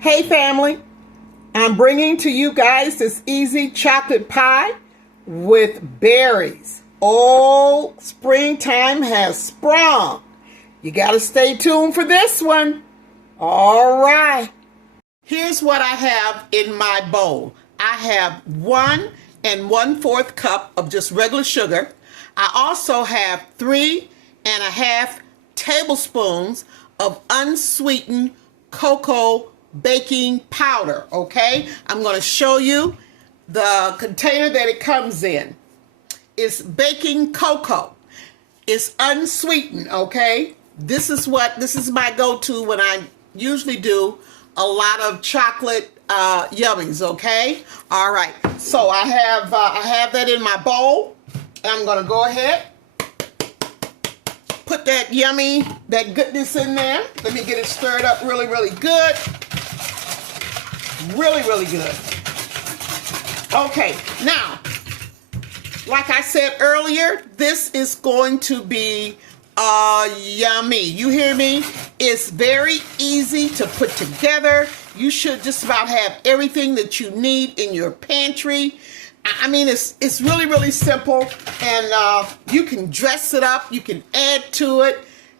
Hey family, I'm bringing to you guys this easy chocolate pie with berries. Oh, springtime has sprung. You gotta stay tuned for this one. All right. Here's what I have in my bowl. I have 1 1/4 cup of just regular sugar. I also have 3½ tablespoons of unsweetened cocoa baking powder. Okay, I'm going to show you the container that it comes in. It's baking cocoa. It's unsweetened. Okay, this is my go-to when I usually do a lot of chocolate yummies. Okay, all right, so I have that in my bowl, and I'm going to go ahead, put that goodness in there. Let me get it stirred up really good. Really good. Okay, now, like I said earlier, this is going to be yummy. You hear me? It's very easy to put together. You should just about have everything that you need in your pantry. I mean, it's really simple, and you can dress it up. You can add to it.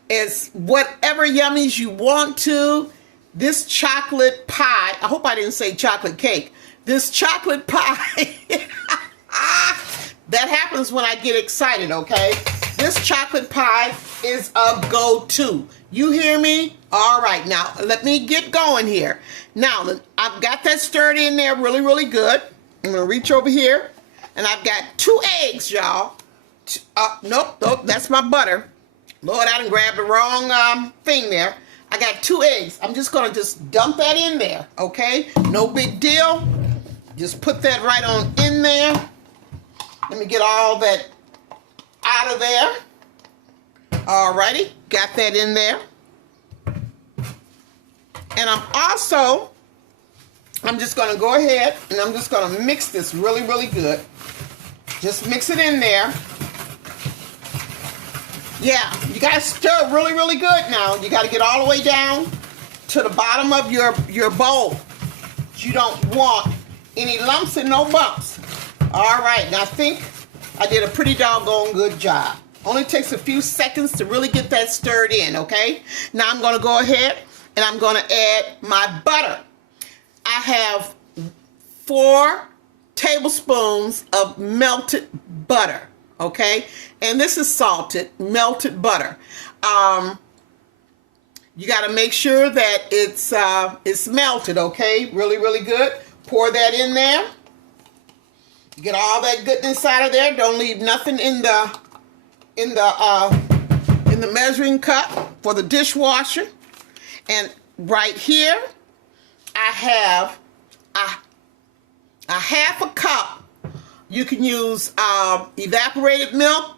It's whatever yummies you want to. This chocolate pie, I hope I didn't say chocolate cake. This chocolate pie, that happens when I get excited, okay? This chocolate pie is a go-to. You hear me? All right, now let me get going here. Now, I've got that stirred in there really good. I'm gonna reach over here, and I've got 2 eggs, y'all. Nope, that's my butter. Lord, I done grabbed the wrong thing there. I got 2 eggs. I'm just gonna dump that in there, okay? No big deal. Just put that right on in there. Let me get all that out of there. Alrighty, got that in there. And I'm just gonna go ahead and I'm just gonna mix this really good. Just mix it in there. Yeah, you gotta stir really good now. You gotta get all the way down to the bottom of your bowl. You don't want any lumps and no bumps. All right, now I think I did a pretty doggone good job. Only takes a few seconds to really get that stirred in, okay? Now I'm gonna go ahead and I'm gonna add my butter. I have 4 tablespoons of melted butter. Okay, and this is salted, melted butter. You got to make sure that it's melted. Okay, really good. Pour that in there. Get all that goodness out of there. Don't leave nothing in the measuring cup for the dishwasher. And right here, I have a ½ a cup. You can use evaporated milk.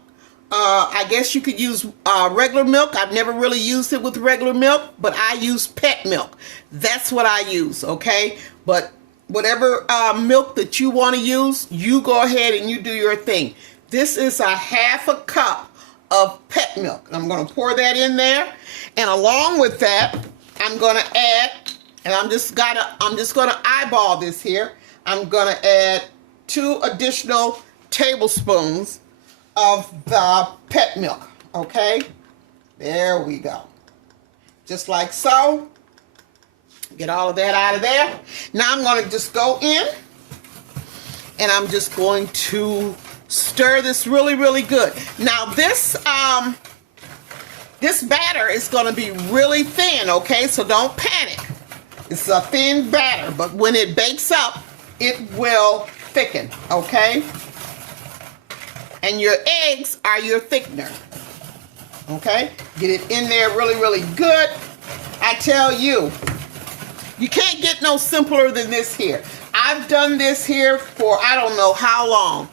I guess you could use regular milk. I've never really used it with regular milk, but I use pet milk. That's what I use, okay? But whatever milk that you want to use, you go ahead and you do your thing. This is a ½ a cup of pet milk. I'm going to pour that in there, and along with that, I'm going to add, and I'm just going to eyeball this here. I'm going to add 2 additional tablespoons of the pet milk. Okay, there we go, just like so. Get all of that out of there. Now I'm going to just go in and I'm just going to stir this really good. Now this batter is going to be really thin, okay, so don't panic. It's a thin batter, but when it bakes up, it will thicken, okay? And your eggs are your thickener, okay? Get it in there really good. I tell you, you can't get no simpler than this here. I've done this here for I don't know how long.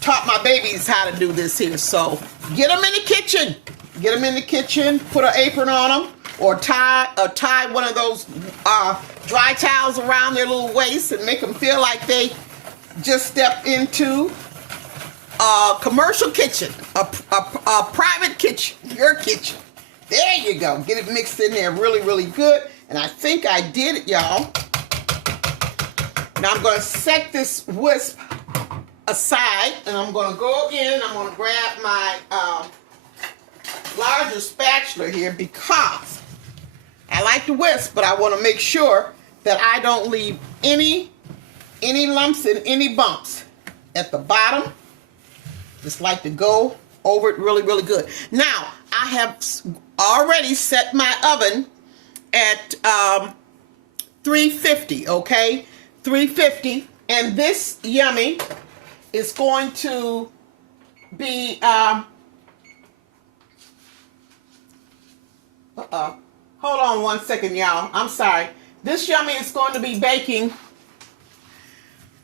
Taught my babies how to do this here. So get them in the kitchen. Get them in the kitchen. Put an apron on them, or tie one of those dry towels around their little waist and make them feel like they just stepped into a commercial kitchen, a private kitchen, your kitchen. There you go. Get it mixed in there really good. And I think I did it, y'all. Now I'm going to set this wisp aside, and I'm going to go in. I'm going to grab my larger spatula here because I like to whisk, but I want to make sure that I don't leave any lumps and any bumps at the bottom. Just like to go over it really, really good. Now, I have already set my oven at 350, okay? 350, and this yummy is going to be, hold on one second, y'all. I'm sorry. This yummy is going to be baking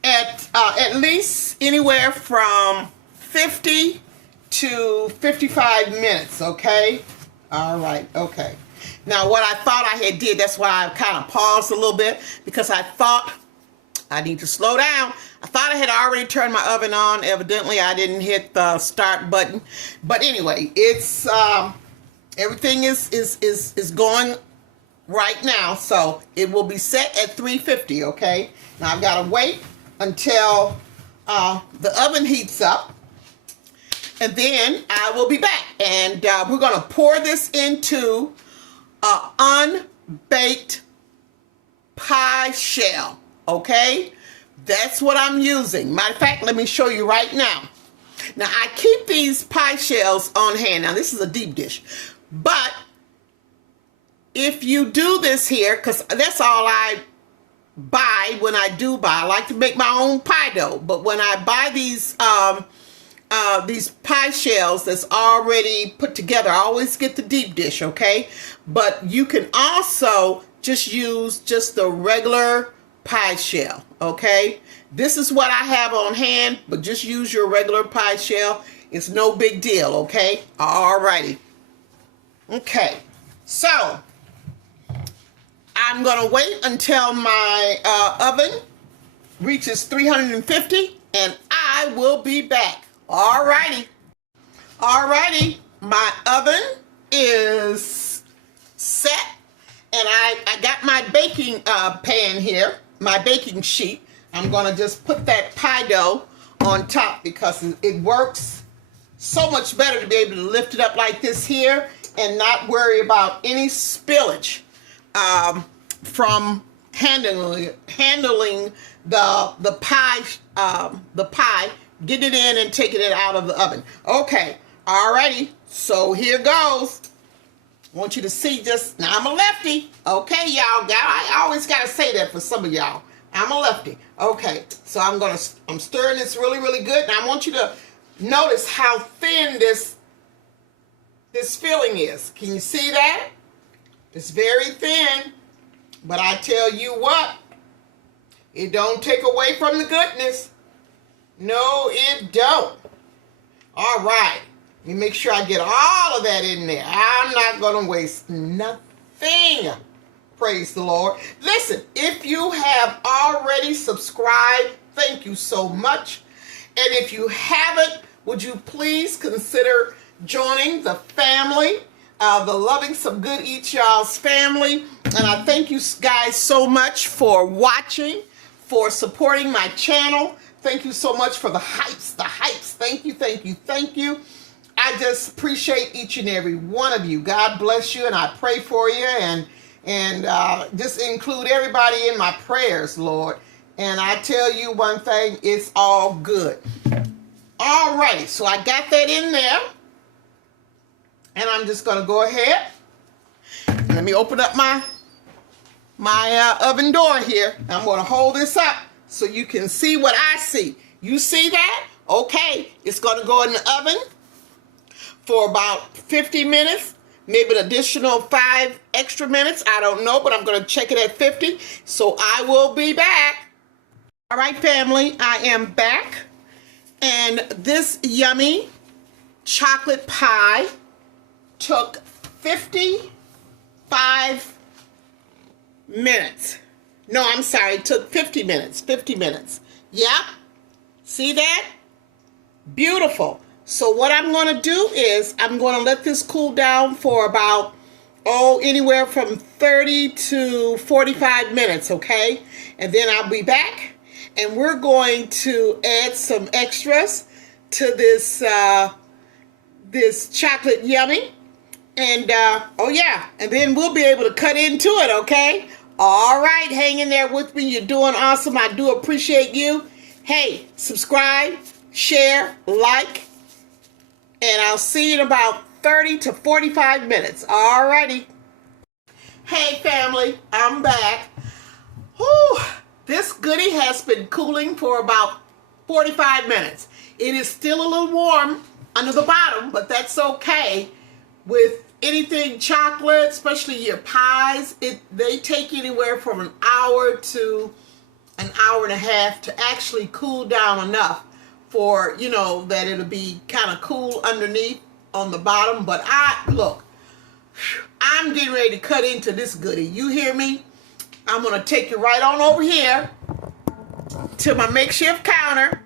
at least anywhere from 50 to 55 minutes, okay? All right, okay. Now, what I thought I had did, that's why I kind of paused a little bit, because I thought I need to slow down. I thought I had already turned my oven on. Evidently, I didn't hit the start button. But anyway, it's everything is going right now, so it will be set at 350, okay? Now, I've got to wait until the oven heats up, and then I will be back. And we're going to pour this into an unbaked pie shell, okay? That's what I'm using. Matter of fact, let me show you right now. Now, I keep these pie shells on hand. Now, this is a deep dish. But if you do this here, because that's all I buy when I do buy. I like to make my own pie dough. But when I buy these pie shells that's already put together, I always get the deep dish, okay? But you can also just use just the regular pie shell, okay? This is what I have on hand, but just use your regular pie shell. It's no big deal, okay? Alrighty. Okay, so I'm gonna wait until my oven reaches 350, and I will be back. Alrighty. Alrighty, my oven is set, and I got my baking pan here, my baking sheet. I'm gonna just put that pie dough on top because it works so much better to be able to lift it up like this here and not worry about any spillage from handling the pie, getting it in and taking it out of the oven. Okay, alrighty, so here goes. I want you to see just, now I'm a lefty. Okay, y'all, I always gotta say that for some of y'all. I'm a lefty. Okay, so I'm stirring this really, really good. Now I want you to notice how thin this filling is. Can you see that? It's very thin, but I tell you what, it don't take away from the goodness. No, it don't. All right, let me make sure I get all of that in there. I'm not gonna waste nothing. Praise the Lord. Listen, if you have already subscribed, thank you so much. And if you haven't, would you please consider joining the family, the Loving Some Good Eat Y'all's family. And I thank you guys so much for watching, for supporting my channel. Thank you so much for the hypes, Thank you, thank you, thank you. I just appreciate each and every one of you. God bless you, and I pray for you, and just include everybody in my prayers, Lord. And I tell you one thing, it's all good. All righty, so I got that in there. And I'm just going to go ahead. Let me open up my oven door here. I'm going to hold this up so you can see what I see. You see that? Okay, it's going to go in the oven for about 50 minutes, maybe an additional 5 extra minutes. I don't know, but I'm going to check it at 50. So I will be back. All right, family, I am back. And this yummy chocolate pie took 55 minutes. No, I'm sorry, it took 50 minutes. 50 minutes. Yep. See that? Beautiful. So what I'm going to do is I'm going to let this cool down for about anywhere from 30 to 45 minutes, okay? And then I'll be back, and we're going to add some extras to this this chocolate yummy. And oh yeah, and then we'll be able to cut into it, okay? All right, hang in there with me. You're doing awesome. I do appreciate you. Hey, subscribe, share, like, and I'll see you in about 30 to 45 minutes. All righty. Hey family, I'm back. Whew, this goodie has been cooling for about 45 minutes. It is still a little warm under the bottom, but that's okay. With anything chocolate, especially your pies, they take anywhere from an hour to an hour and a half to actually cool down enough for, you know, that it'll be kind of cool underneath on the bottom. But look, I'm getting ready to cut into this goodie. You hear me? I'm going to take you right on over here to my makeshift counter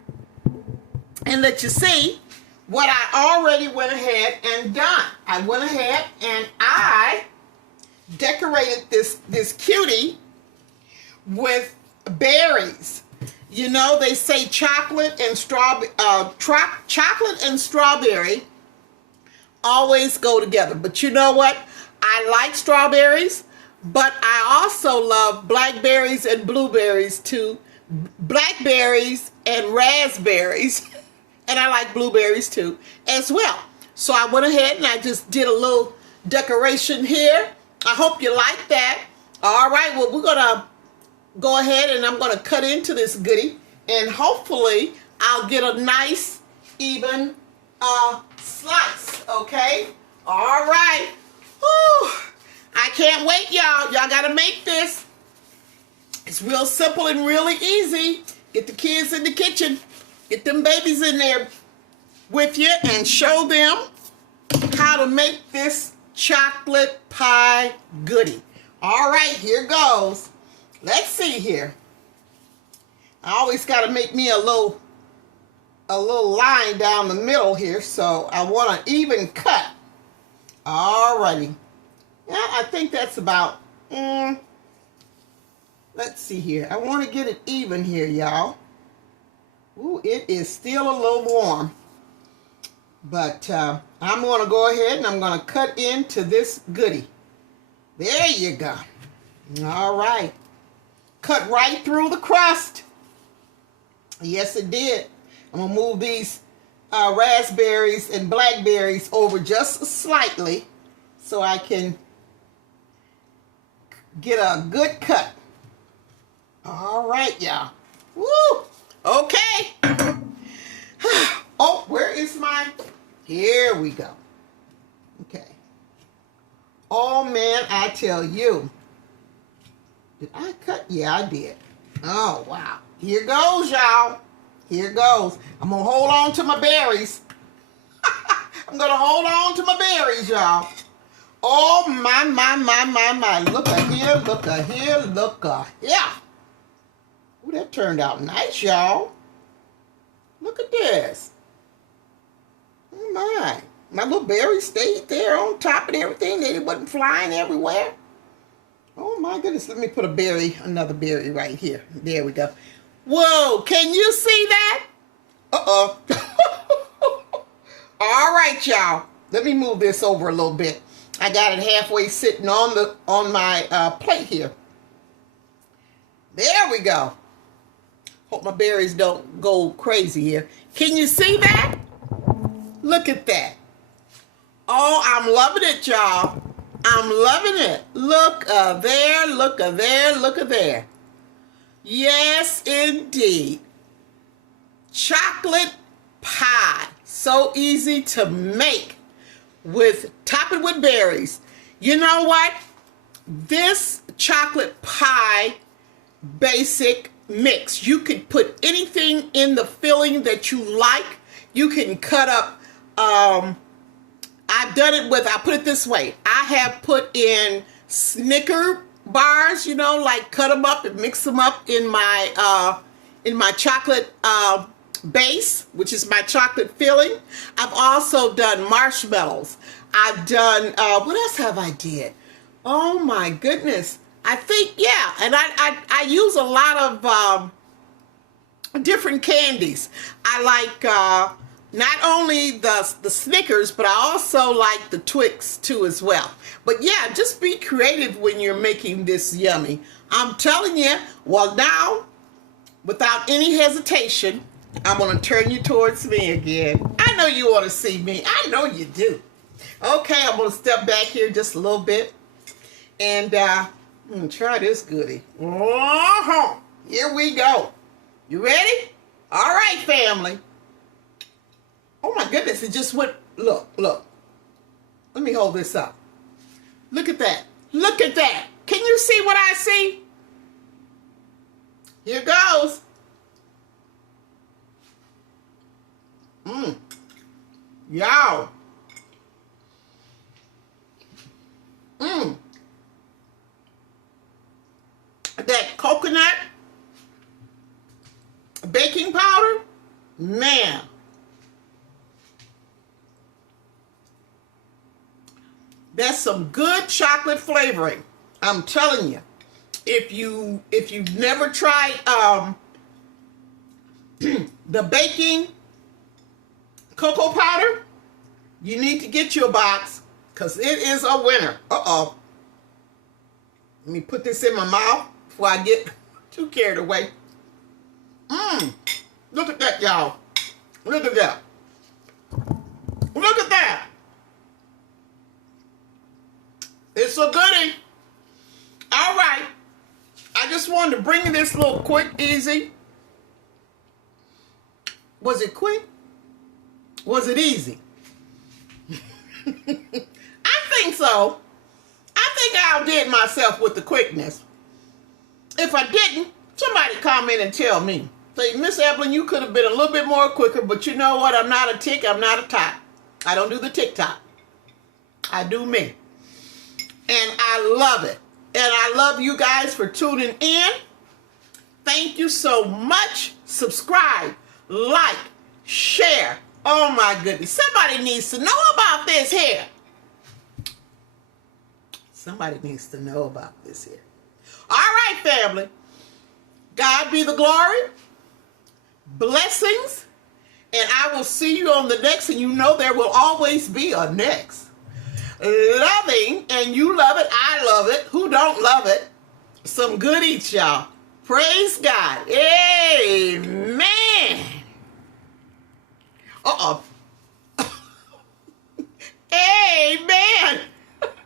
and let you see what I already went ahead and done. I went ahead and I decorated this cutie with berries. You know, they say chocolate and strawberry always go together. But you know what? I like strawberries, but I also love blackberries and blueberries too. Blackberries and raspberries. And I like blueberries too as well. So I went ahead and I just did a little decoration here. I hope you like that. All right, well, we're gonna go ahead and I'm gonna cut into this goodie, and hopefully I'll get a nice even slice, okay? All right. Whew. I can't wait, y'all. Y'all gotta make this. It's real simple and really easy. Get the kids in the kitchen. Get them babies in there with you and show them how to make this chocolate pie goodie. All right, here goes. Let's see here. I always got to make me a little line down the middle here, so I want an even cut. All righty. Yeah, I think that's about, let's see here. I want to get it even here, y'all. Ooh, it is still a little warm. But I'm going to go ahead and I'm going to cut into this goodie. There you go. All right. Cut right through the crust. Yes, it did. I'm going to move these raspberries and blackberries over just slightly so I can get a good cut. All right, y'all. Woo! Okay. Oh, where is my... Here we go. Okay. Oh, man, I tell you. Did I cut? Yeah, I did. Oh, wow. Here goes, y'all. Here goes. I'm going to hold on to my berries. I'm going to hold on to my berries, y'all. Oh, my. Look at here, look at here, look at here. Ooh, that turned out nice, y'all. Look at this. Oh, my. My little berries stayed there on top and everything. They wasn't flying everywhere. Oh, my goodness. Let me put another berry right here. There we go. Whoa, can you see that? Uh-oh. All right, y'all. Let me move this over a little bit. I got it halfway sitting on my plate here. There we go. Hope my berries don't go crazy here. Can you see that? Look at that. Oh, I'm loving it, y'all. I'm loving it. Look there, look there, look there. Yes, indeed. Chocolate pie. So easy to make. Top it with berries. You know what? This chocolate pie basic mix, you could put anything in the filling that you like. You can cut up, I've done it with, I'll put it this way. I have put in Snicker bars, you know, like cut them up and mix them up in my chocolate base, which is my chocolate filling. I've also done marshmallows. I've done, what else have I did? Oh my goodness. I think, yeah. And I use a lot of different candies. I like not only the Snickers, but I also like the Twix too as well. But yeah, just be creative when you're making this yummy. I'm telling you, well now, without any hesitation, I'm going to turn you towards me again. I know you want to see me. I know you do. Okay, I'm going to step back here just a little bit. And I'm going to try this goodie. Here we go. You ready? All right, family. Oh my goodness, it just went, look. Let me hold this up. Look at that. Look at that. Can you see what I see? Here goes. Y'all. That coconut baking powder, man. That's some good chocolate flavoring. I'm telling you. If you've never tried the baking cocoa powder, you need to get you a box because it is a winner. Uh-oh. Let me put this in my mouth before I get too carried away. Look at that, y'all. Look at that. Look at that. It's a goodie. All right. I just wanted to bring you this little quick, easy. Was it quick? Was it easy? I think so. I think I outdid myself with the quickness. If I didn't, somebody comment and tell me. Say, Miss Evelyn, you could have been a little bit more quicker, but you know what? I'm not a tick. I'm not a tot. I don't do the TikTok. I do me. And I love it. And I love you guys for tuning in. Thank you so much. Subscribe, like, share. Oh my goodness. Somebody needs to know about this here. Somebody needs to know about this here. All right, family. God be the glory. Blessings. And I will see you on the next. And you know there will always be a next. Loving, and you love it, I love it. Who don't love it? Some good eats, y'all. Praise God. Amen. Uh-oh. Amen.